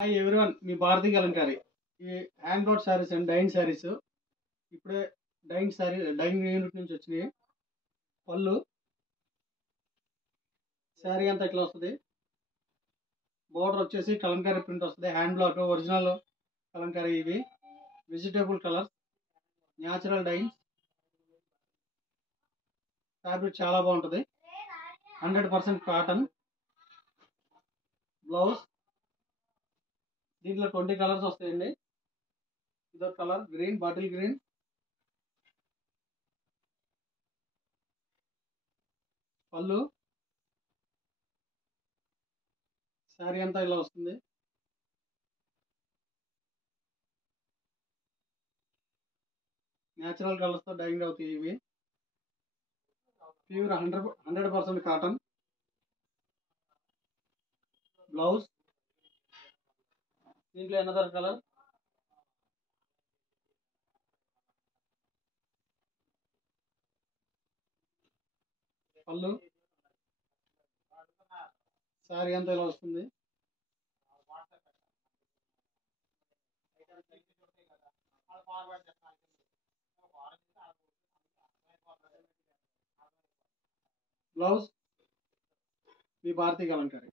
Hi everyone, మీ భారతీ కలంకారి. ఈ hand work saris and dyeing saris ఇప్పుడే dyeing unit నుంచి వచ్చినాయి. పళ్ళు శారీ అంతా ఇట్లా వస్తుంది. బోర్డర్ వచ్చేసి కలంకారీ ప్రింట్ వస్తుంది. Hand block original Kalamkari. ఇవి vegetable colours, natural dyeing. Fabric చాలా బాగుంటుంది. 100% కాటన్. బ్లౌజ్ దీంట్లో 20 కలర్స్ వస్తాయండి. ఇదో కలర్ గ్రీన్, బాటిల్ గ్రీన్. పళ్ళు శారీ అంతా ఇలా వస్తుంది. న్యాచురల్ కలర్స్ తో డైయింగ్ అవుతాయి. ఇవి ప్యూర్ 100% కాటన్. బ్లౌజ్ దీంట్లో ఎనదర్ కలర్. పళ్ళు శారీ అంతా ఇలా వస్తుంది. బ్లౌజ్ మీ భారతీ కలంకారీ.